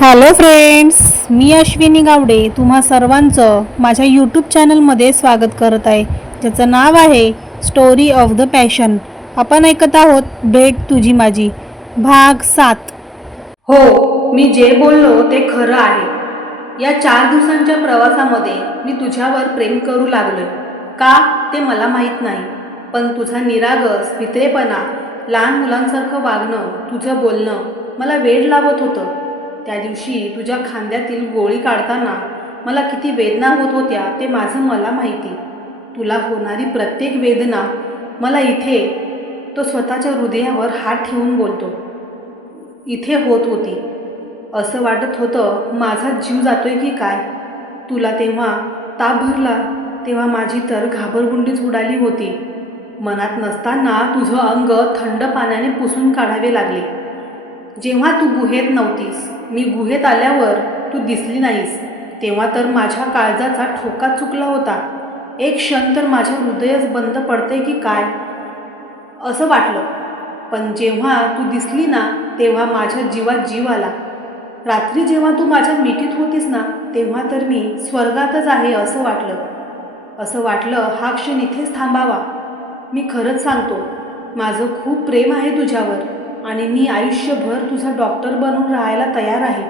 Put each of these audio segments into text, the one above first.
Hello friends मी अश्विनी गावडे. तुम्हा सर्वांचं माझ्या यूट्यूब चॅनलमध्ये स्वागत करत आहे. ज्याचं नाव आहे स्टोरी ऑफ द पॅशन आपण ऐकत आहोत भेट तुझी माझी. भाग सात. हो मी जे बोललो ते खरं आहे. या चार दिवसांच्या प्रवासामध्ये मी तुझ्यावर प्रेम करू लागलो का ते मला माहीत नाही. पण तुझा निरागस पित्रेपणा लहान मुलांसारखं वागणं तुझं बोलणं मला वेळ लावत होतं. त्या दिवशी तुझ्या खांद्यातील गोळी काढताना मला किती वेदना होत होत्या ते माझं मला माहिती. तुला होणारी प्रत्येक वेदना मला इथे तो स्वतःच्या हृदयावर हात ठेवून बोलतो. इथे होत होती. असं वाटत होतं माझा जीव जातोय की काय? तुला तेव्हा ताप भरला तेव्हा माझी तर घाबरगुंडीच उडाली होती. मनात नसताना तुझं अंग थंड पाण्याने पुसून काढावे लागले. जेव्हा तू गुहेत नव्हतीस मी गुहेत आल्यावर तू दिसली नाहीस. तेव्हा तर माझ्या काळजाचा ठोका चुकला होता. एक क्षण तर माझ्या हृदयच बंद पडते की काय? असं वाटलं. पण जेव्हा तू दिसली ना तेव्हा माझ्या जीवात जीव आला. रात्री जेव्हा तू माझ्या मिठीत होतीस ना तेव्हा तर मी स्वर्गातच आहे असं वाटलं. असं वाटलं हा क्षण इथेच थांबावा. मी खरंच सांगतो माझं खूप प्रेम आहे तुझ्यावर. आणि मी आयुष्यभर तुझा डॉक्टर बनून राहायला तयार आहे.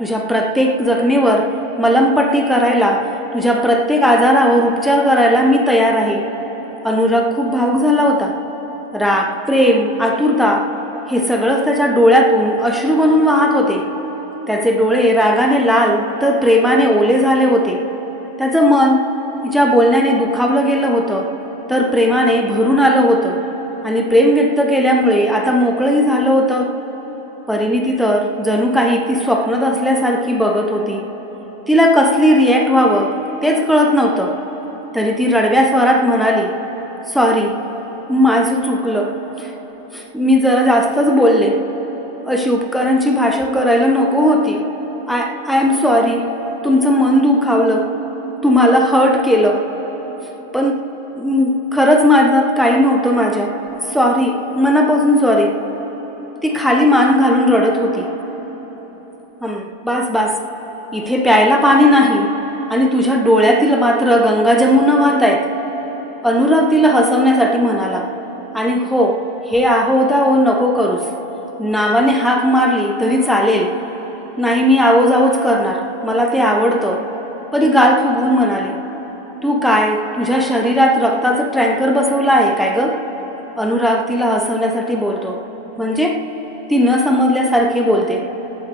तुझ्या प्रत्येक जखमेवर मलमपट्टी करायला तुझ्या प्रत्येक आजारावर उपचार करायला मी तयार आहे. अनुराग खूप भावूक झाला होता. राग प्रेम आतुरता हे सगळंच त्याच्या डोळ्यातून अश्रू बनून वाहत होते. त्याचे डोळे रागाने लाल तर प्रेमाने ओले झाले होते. त्याचं मन तिच्या बोलण्याने दुखावलं गेलं होतं तर प्रेमाने भरून आलं होतं. आणि प्रेम व्यक्त केल्यामुळे आता मोकळंही झालं होतं. परिणिती तर जणू काही ती स्वप्नत असल्यासारखी बघत होती. तिला कसली रिॲक्ट व्हावं तेच कळत नव्हतं. तरी ती रडव्या स्वरात म्हणाली सॉरी माझं चुकलं. मी जरा जास्तच बोलले. अशी उपकारांची भाषा करायला नको होती. आय आय एम सॉरी तुमचं मन दुखावलं. तुम्हाला हर्ट केलं. पण खरंच माझ्यात काही नव्हतं माझ्या. सॉरी मनापासून सॉरी ती खाली मान घालून रडत होती. हम बास बास. इथे प्यायला पाणी नाही आणि तुझ्या डोळ्यातील मात्र गंगा जमुना वाहत आहेत. अनुराग तिला हसवण्यासाठी म्हणाला आणि हो हे आहोदा ओ नको करूस. नावाने हाक मारली तरी चालेल. नाही मी आवोज आवोज करणार. मला ते आवडतं. परी गाल फुगवून म्हणाली तू काय तुझ्या शरीरात रक्ताचं ट्रँकर बसवलं आहे काय गं? अनुराग तिला हसवण्यासाठी बोलतो. म्हणजे? ती न समजल्यासारखे बोलते.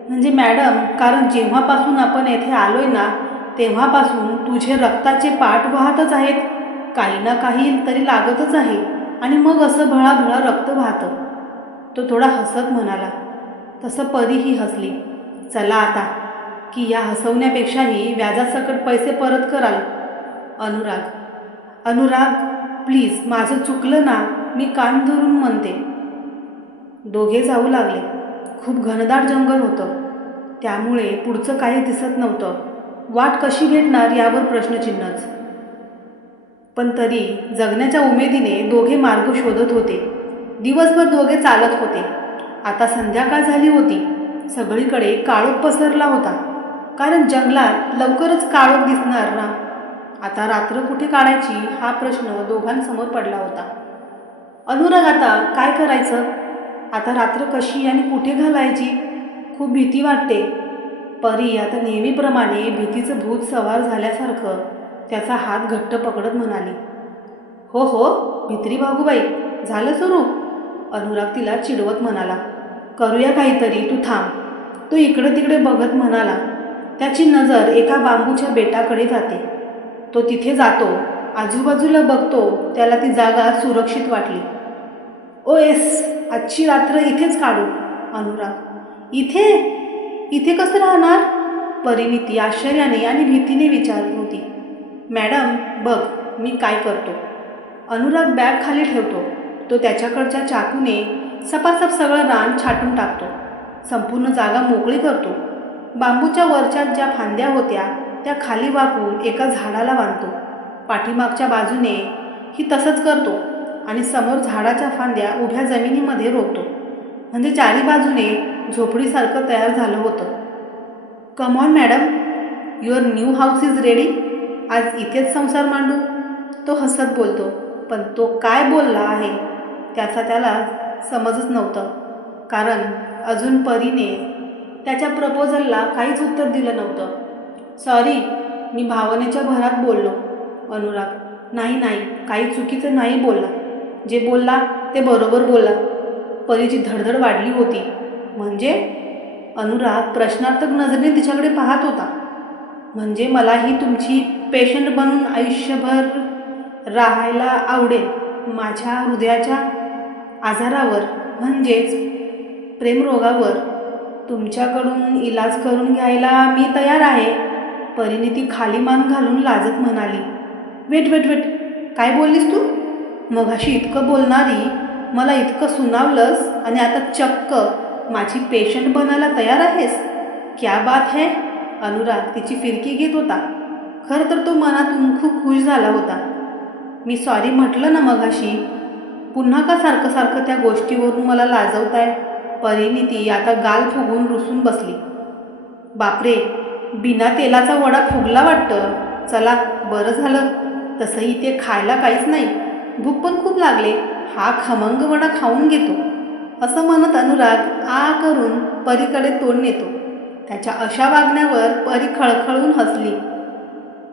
म्हणजे मॅडम कारण जेव्हापासून आपण येथे आलोय ना तेव्हापासून तुझे रक्ताचे पाठ वाहतच आहेत. काही ना काही तरी लागतच आहे. आणि मग असं भळाभळा रक्त वाहतं. तो थोडा हसत म्हणाला. तसं परीही हसली. चला आता. की या हसवण्यापेक्षाही व्याजासकट पैसे परत कराल. अनुराग. अनुराग प्लीज माझं चुकलं ना. मी कान धरून म्हणते. दोघे जाऊ लागले. खूप घनदाट जंगल होतं. त्यामुळे पुढचं काही दिसत नव्हतं. वाट कशी भेटणार यावर प्रश्नचिन्हच. पण तरी जगण्याच्या उमेदीने दोघे मार्ग शोधत होते. दिवसभर दोघे चालत होते. आता संध्याकाळ झाली होती. सगळीकडे काळोख पसरला होता. कारण जंगलात लवकरच काळोख दिसणार ना? आता रात्र कुठे काढायची हा प्रश्न दोघांसमोर पडला होता. अनुराग आता काय करायचं? आता रात्र कशी आणि कुठे घालायची? खूप भीती वाटते. परी आता नेहमीप्रमाणे भीतीचं भूत सवार झाल्यासारखं त्याचा हात घट्ट पकडत म्हणाली. हो हो भित्री भागूबाई झालं सुरू. अनुराग तिला चिडवत म्हणाला. करूया काहीतरी तू थांब. तो इकडे तिकडे बघत म्हणाला. त्याची नजर एका बांबूच्या बेटाकडे जाते. तो तिथे जातो. आजूबाजूला बघतो. त्याला ती जागा सुरक्षित वाटली. ओ एस आजची रात्र इथेच काढू अनुराग. इथे? इथे कसं राहणार? परिणिती आश्चर्याने आणि भीतीने विचारत होती. मॅडम बघ मी काय करतो. अनुराग बॅग खाली ठेवतो. तो त्याच्याकडच्या चाकूने सपासप सगळं रान छाटून टाकतो. संपूर्ण जागा मोकळी करतो. बांबूच्या वरच्या ज्या फांद्या होत्या त्या खाली वाकून एका झाडाला बांधतो. पाठीमागच्या बाजूने ही तसंच करतो. आणि समोर झाडाच्या फांद्या उभ्या जमिनीमध्ये रोवतो म्हणजे चारी बाजूने झोपडीसारखं तयार झालं होतं. Come on madam your new house is ready आज इथेच संसार मांडू. तो हसत बोलतो पण तो काय बोलला आहे? त्याचा त्याला समजच नव्हतं. कारण अजून परीने त्याच्या प्रपोजलला काहीच उत्तर दिलं नव्हतं. सॉरी मी भावनेच्या भरात बोललो. अनुराग नाही नाही काही चुकीचं नाही बोलला. जे बोलला ते बरोबर बोलला परीची धडधड वाढली होती. म्हणजे? अनुराग प्रश्नार्थक नजरेने तिच्याकडे पाहत होता. म्हणजे मलाही तुमची पेशंट बनून आयुष्यभर राहायला आवडेल. माझ्या हृदयाच्या आजारावर म्हणजेच प्रेमरोगावर. तुमच्याकडून इलाज करून घ्यायला मी तयार आहे. परीने ती खाली मान घालून लाजत म्हणाली. Wait wait wait. काय बोललीस तू? मघाशी इतकं बोलणारी मला इतकं सुनावलंस आणि आता चक्क माझी पेशंट बनायला तयार आहेस? क्या बात है? अनुराग तिची फिरकी घेत होता. खरं तर तो मनातून खूप खुश झाला होता. मी सॉरी म्हटलं ना मघाशी पुन्हा का सारखं सारखं त्या गोष्टीवरून मला लाजवताय? परिणिती आता गाल फुगून रुसून बसली. बापरे बिना तेलाचा वडा फुगला वाटतं. चला बरं झालं. तसंही ते खायला काहीच नाही. भूक पण खूप लागले. हा खमंग वडा खाऊन घेतो. असं म्हणत अनुराग आ करून परीकडे तोंड नेतो. त्याच्या अशा वागण्यावर परी खळखळून हसली.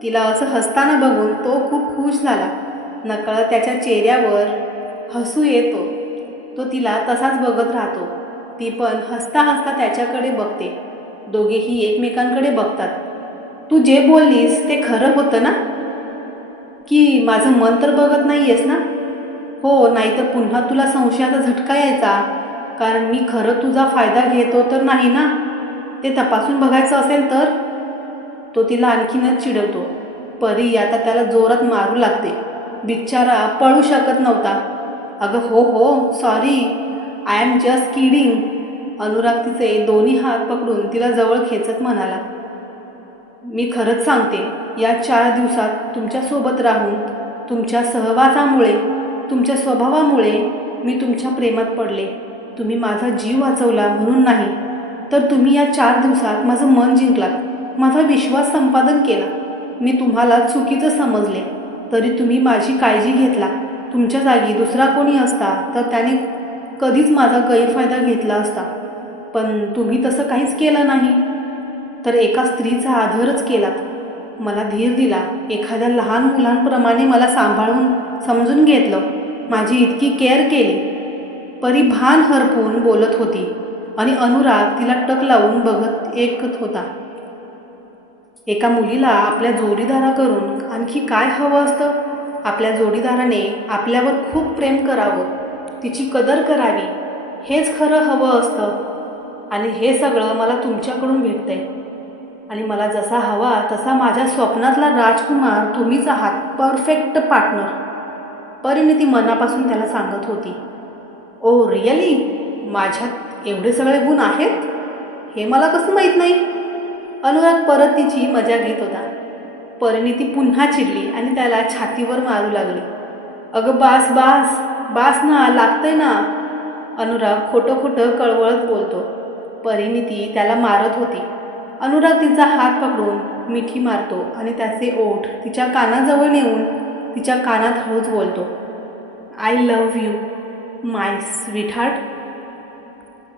तिला असं हसताना बघून तो खूप खुश झाला. नकळत त्याच्या चेहऱ्यावर हसू येतो. तो तिला तसाच बघत राहतो. ती पण हसता हसता त्याच्याकडे बघते. दोघेही एकमेकांकडे बघतात. तू जे बोललीस ते खरं होतं ना? की माझं मन तर बघत नाही आहेस ना? हो नाहीतर पुन्हा तुला संशयाचा झटका यायचा. कारण मी खरं तुझा फायदा घेतो तर नाही ना? ते तपासून बघायचं असेल तर? तो तिला आणखीनच चिडवतो. परी आता त्याला जोरात मारू लागते. बिचारा पळू शकत नव्हता. अगं हो हो sorry I am just kidding Anurag तिचे दोन्ही हात पकडून तिला जवळ खेचत म्हणाला. मी खरंच सांगते या चार दिवसात तुमच्यासोबत राहून तुमच्या सहवासामुळे तुमच्या स्वभावामुळे मी तुमच्या प्रेमात पडले. तुम्ही माझा जीव वाचवला म्हणून नाही तर तुम्ही या चार दिवसात माझं मन जिंकलात माझा विश्वास संपादन केला. मी तुम्हाला चुकीचं समजले तरी तुम्ही माझी काळजी घेतला. तुमच्या जागी दुसरा कोणी असता तर त्याने कधीच माझा गैरफायदा घेतला असता. पण तुम्ही तसं काहीच केलं नाही. तर एका स्त्रीचा आदरच केलात. मला धीर दिला एखाद्या लहान मुलांप्रमाणे मला सांभाळून समजून घेतलं. माझी इतकी केअर केली. परी भान हरपून बोलत होती आणि अनुराग तिला टक लावून बघत ऐकत होता. एका मुलीला आपल्या जोडीदाराकडून आणखी काय हवं असतं? आपल्या जोडीदाराने आपल्यावर खूप प्रेम करावं. तिची कदर करावी. हेच खरं हवं असतं. आणि हे सगळं मला तुमच्याकडून भेटतंय. आणि मला जसा हवा तसा माझ्या स्वप्नातला राजकुमार तुम्हीच आहात परफेक्ट पार्टनर परिणिती मनापासून त्याला सांगत होती ओ रिअली माझ्यात एवढे सगळे गुण आहेत? हे मला कसं माहीत नाही? अनुराग परत तिची मजा घेत होता. परिणिती पुन्हा चिडली आणि त्याला छातीवर मारू लागली. अगं बास बास बास ना लागतंय ना. अनुराग खोटं खोटं कळवळत बोलतो. परिणिती त्याला मारत होती. अनुराग तिचा हात पकडून मिठी मारतो आणि त्याचे ओठ तिच्या कानाजवळ नेऊन तिच्या कानात हळूच बोलतो. I love you my sweetheart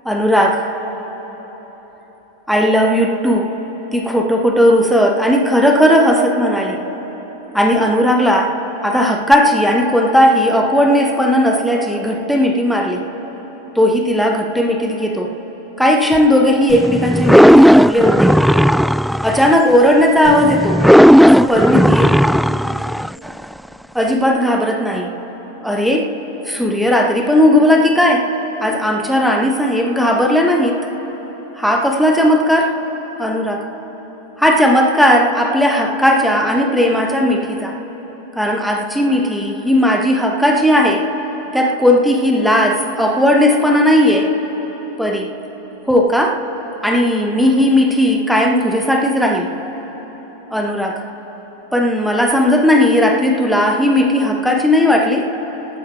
Anurag. I love you too ती खोटं खोटं रुसत आणि खरं खरं हसत म्हणाली. आणि अनुरागला आता हक्काची आणि कोणताही ऑकवर्डनेसपणा नसल्याची घट्ट मिठी मारली. तोही तिला घट्ट मिठीत घेतो. काही क्षण दोघेही एकमेकांच्या मिठीत होते. अचानक ओरडण्याचा आवाज येतो. परिणिती अजिबात घाबरत नाही. अरे सूर्य रात्री पण उगवला की काय? आज आमच्या राणीसाहेब घाबरल्या नाहीत. हा कसला चमत्कार? अनुराग. हा चमत्कार आपल्या हक्काच्या आणि प्रेमाच्या मिठीचा. कारण आजची मिठी ही माझी हक्काची आहे. त्यात कोणतीही लाज ऑकवर्डनेसपणा नाही आहे परी हो का? आणि मी ही मिठी कायम तुझ्यासाठीच राहील. अनुराग पण मला समजत नाही रात्री तुला ही मिठी हक्काची नाही वाटली?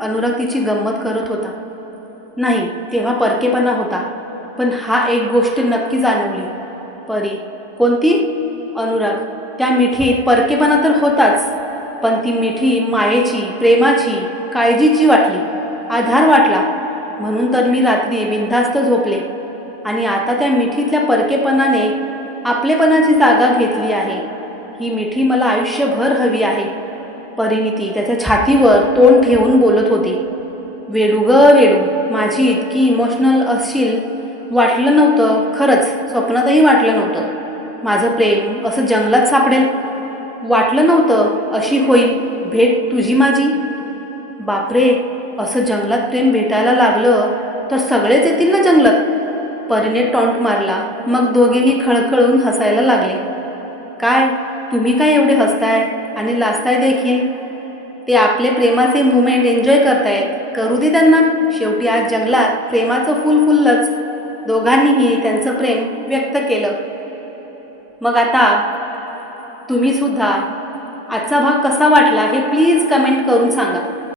अनुराग तिची गंमत करत होता. नाही तेव्हा परकेपणा होता पण हा एक गोष्ट नक्की जाणवली. परी कोणती? अनुराग त्या मिठीत परकेपणा तर होताच पण ती मिठी मायेची प्रेमाची काळजीची वाटली आधार वाटला. म्हणून तर मी रात्री बिनधास्त झोपले. आणि आता त्या मिठीतल्या परकेपणाने आपलेपणाची जागा घेतली आहे. ही मिठी मला आयुष्यभर हवी आहे. परिणिती त्याच्या छातीवर तोंड ठेवून बोलत होती. वेडू ग वेडू माझी इतकी इमोशनल असशील वाटलं नव्हतं खरंच स्वप्नातही वाटलं नव्हतं. माझं प्रेम असं जंगलात सापडेल. वाटलं नव्हतं अशी होईल भेट तुझी माझी. बापरे असं जंगलात प्रेम भेटायला लागलं तर सगळेच येतील ना जंगलात. परीने टॉन्ट मारला मग दोघेही खळखळून हसायला लागले. काय? तुम्ही काय एवढे हसताय आणि लाजताय देखील? ते आपले प्रेमाचे मुमेंट एन्जॉय करतायत. करू दे त्यांना. शेवटी आज जंगलात प्रेमाचं फुल फुललंच. दोघांनीही त्यांचं प्रेम व्यक्त केलं. मग आता तुम्ही सुद्धा आजचा भाग कसा वाटला हे प्लीज कमेंट करून सांगा.